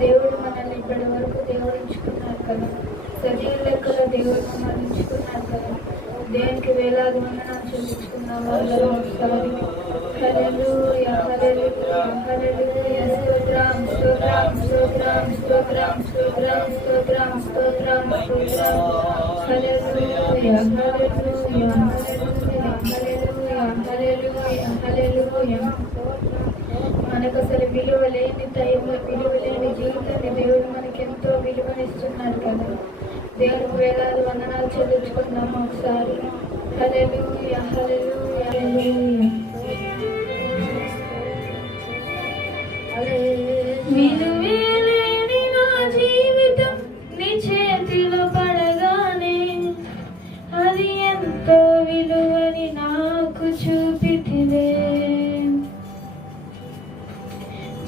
దేవుడు మనల్ని ఇప్పటి వరకు దేవుడు ఉంచుకున్నారు కదా, సజీవ లెక్కలో దేవుడు మనల్ని ఉంచుకున్నారు కదా. దేనికి వేలాది వందనాలు చెల్లించుకున్నాం వాళ్ళలో ఒకసారి. హల్లెలూయా హల్లెలూయా హల్లెలూయా. స్తోత్రం స్తోత్రం స్తోత్రం స్తోత్రం స్తోత్రం స్తోత్రం స్తోత్రం స్తోత్రం. హల్లెలూయా హల్లెలూయా హల్లెలూయా హల్లెలూయా హల్లెలూయా. మనకు అసలు విలువ లేని టైంలో విలువ లేని జీవితాన్ని దేవుడు మనకి ఎంతో విలువనిస్తున్నారు కదా. దేవునికి వేలాది వందనాలు చెల్లించుకుందాం ఒకసారి. హల్లెలూయా హల్లెలూయా హల్లెలూయా. విలువే లేని నా జీవితం నీ చేతిలో పడగానే అది ఎంతో విలువని నాకు చూపితివే.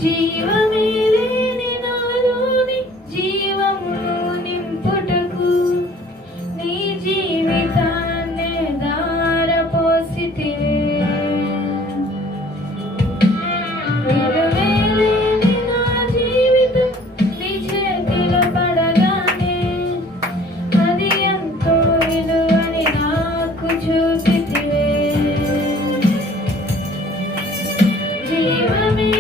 జీవమే లేని నాలోని జీవమును నింపుటకు నీ జీవితాన్నే ధారపోసితివే. విలువే లేని నా జీవితం నీ చేతిలో పడగానే అది ఎంతో విలువని నాకు చూపితివే. జీవమే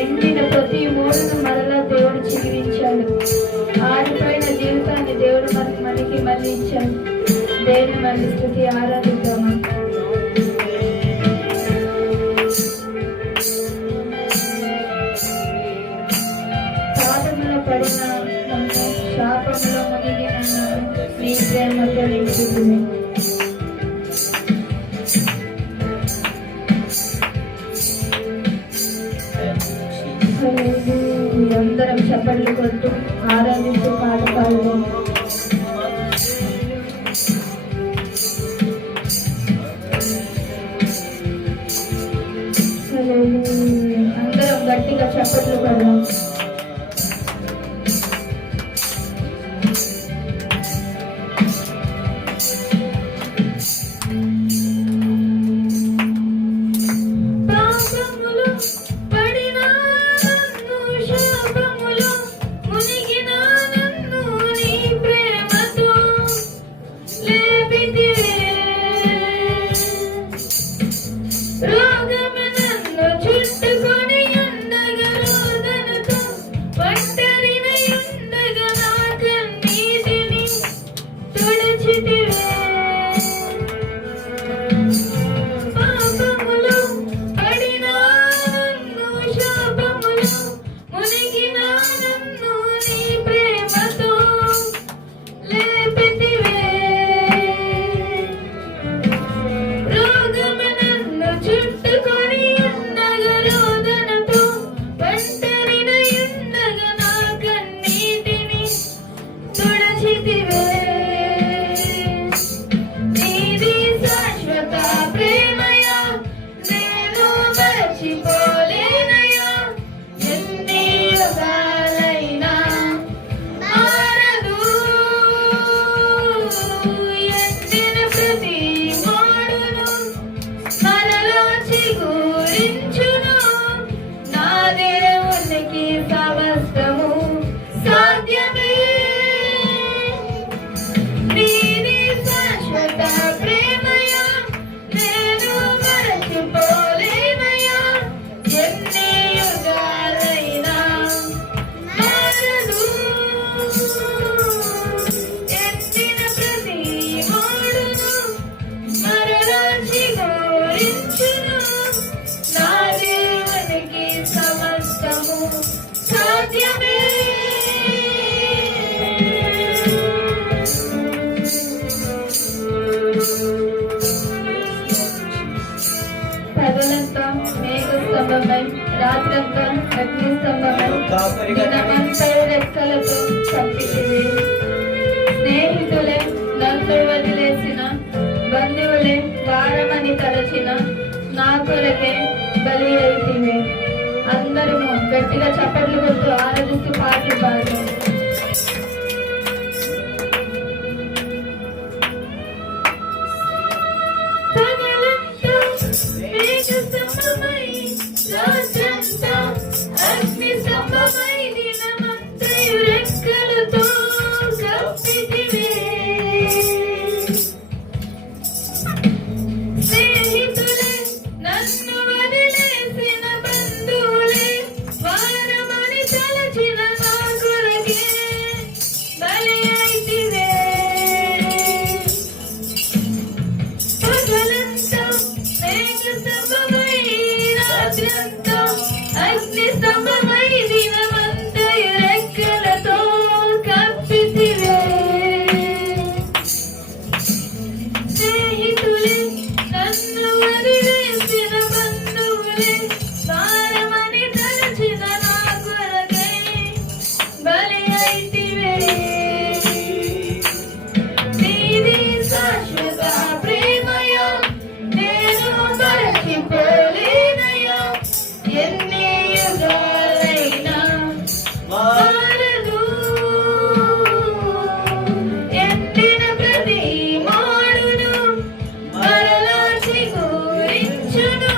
ఎండిన ప్రతి మూడును మరలా దేవుడు చిగిరించాడు. ఆరిపోయిన జీవితాన్ని దేవుడు మనకి మళ్ళీ ఇచ్చాడు. దేవుని మళ్ళీ స్తుతి ఆరాధిద్దామా. పాపంలో పడిన నన్ను, శాపంలో మునిగి నన్ను నీ ప్రేమతో నింపుతుంది. అందరం చప్పట్లు కొట్టు ఆరాధిస్తూ పాట పాడుదాం. అందరం గట్టిగా చప్పట్లు కొడదాం. ఒంటరినై ఉండగా నా కన్నీ దినమంతయు రెక్కలతో కప్పితివి. స్నేహితులే నన్ను వదిలేసిన, బంధువులే వారమని తలచిన నా కొరకే బలి అయితివి. అందరము గట్టిగా చప్పట్లు కొడుతూ ఆరాధిస్తూ పాటలు పాడారు. అగ్ని స్తంభమై దినమంతయు రెక్కలతో కప్పితివి. స్నేహితులే నన్ను వదిలేసిన, బంధువులే వారమని తలచిన నా కొరకే బలి అయితివే. పగలంతా మేఘ స్తంభమై, రాత్రంతా అగ్ని స్తంభమై దినమంతయు రెక్కలతో కప్పితివే. స్నేహితులే నన్ను వదిలేసిన, బంధువులే వారమని తలచిన నా కొరకై బలి అయితివే. నీది శాశ్వత ప్రేమయా, నేను మరచిపోలేనయా. ఎన్ని యుగాలైనా మారదు, ఎండిన ప్రతి మాడును మరలా చిగురించును.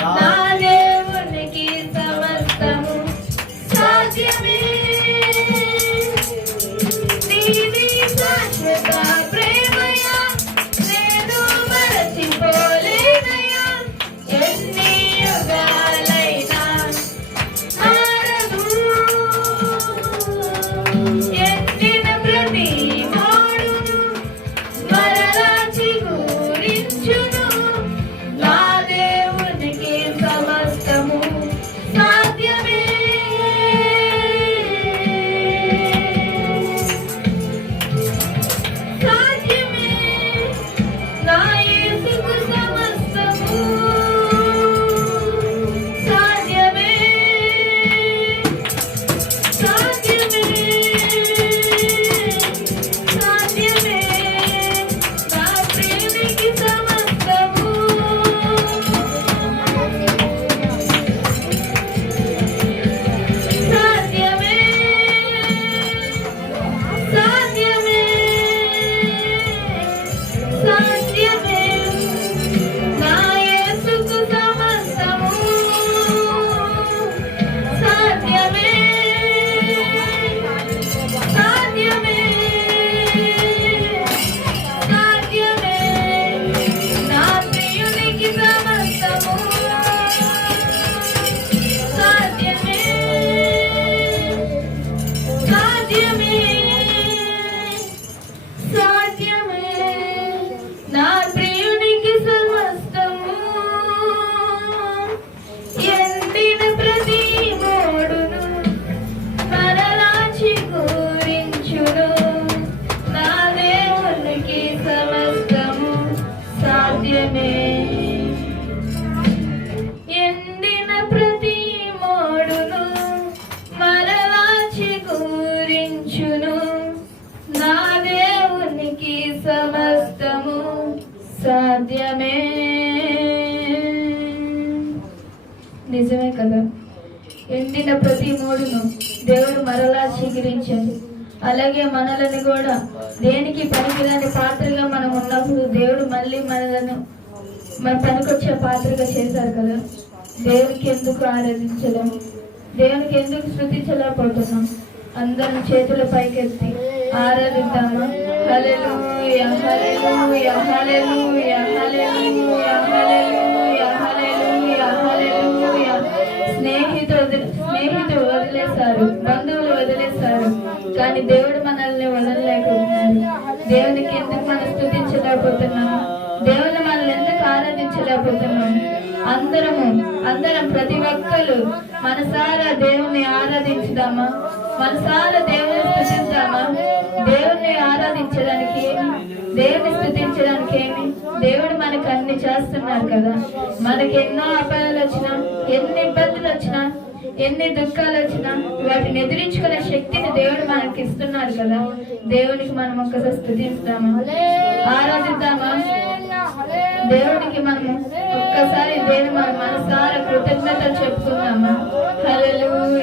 నా దేవునికి సమస్తము సాధ్యమే. నీది శాశ్వత ప్రేమయా, నేను మరచిపోలేనయా. ఎన్ని యుగాలైనా మారదు, ఎండిన ప్రతి మాడును మరలా చిగురించును. నా దేవునికి సమస్తము సాధ్యమే. సాధ్యమే, నా యేసుకు సమస్తము సాధ్యమే. సాధ్యమే, సాధ్యమే, నా ప్రియునికి సమస్తము సాధ్యమే. సాధ్యమే, సాధ్యమే, నా యేసుకు సమస్తము సాధ్యమే. సాధ్యమే, సాధ్యమే, నా ప్రియునికి సమస్తము సాధ్యమే. సాధ్యమే, సాధ్యమే, నా ప్రియునికి సమస్తము. ఎండిన ప్రతి మోడును మరలా చిగురించును. నా దేవునికి సమస్తము సాధ్యమే. ఎండిన ప్రతి మోడును మరలా చిగురించును. నా దేవునికి సమస్తము సాధ్యమే. నిజమే కదా, ఎండిన ప్రతి మోడును దేవుడు మరలా చిగురించాడు. అలాగే మనలను కూడా దేనికి పనికిరాని పాత్రగా మనం ఉన్నప్పుడు దేవుడు మళ్ళీ మనలను మన పనికొచ్చే పాత్రగా చేశారు కదా. దేవునికి ఎందుకు ఆరాధించలేం, దేవునికి ఎందుకు స్తుతించలేకపోతున్నాం? అందరం చేతుల పైకెత్తి ఆరాధిద్దామా? హల్లెలూయా, హల్లెలూయా, హల్లెలూయా, హల్లెలూయా, హల్లెలూయా, హల్లెలూయా, హల్లెలూయా. స్నేహితులు వదిలేశారు, బంధువులు వదిలేశారు, కానీ దేవుడు మనల్ని వదలలేకపోతున్నాడు. దేవునికి ఎందుకు మనం స్తుతించలేకపోతున్నాము? దేవుని మనల్ని ఎందుకు ఆరాధించలేకపోతున్నాము? అందరం ప్రతి ఒక్కరు మనసారా దేవుణ్ణి ఆరాధించుదామా? మనసారా దేవుని స్తుతిద్దామా? దేవుణ్ణి ఆరాధించడానికి ఏమి, దేవుని స్తుతించడానికి ఏమి? దేవుడు మనకు అన్ని చేస్తున్నారు కదా. మనకి ఎన్నో అపాయాలు వచ్చినా, ఎన్ని ఇబ్బందులు వచ్చినా, ఎన్ని దుఃఖాలు వచ్చినా వాటిని ఎదిరించుకునే శక్తిని దేవుడు మనకి ఇస్తున్నాడు కదా. దేవునికి మనం ఒక్కసారి స్తుతిస్తామా, ఆరాధిద్దామా? దేవునికి మనం ఒక్కసారి దేవుని మన మనసారా కృతజ్ఞతలు చెప్పుకుందామా? హల్లెలూయా.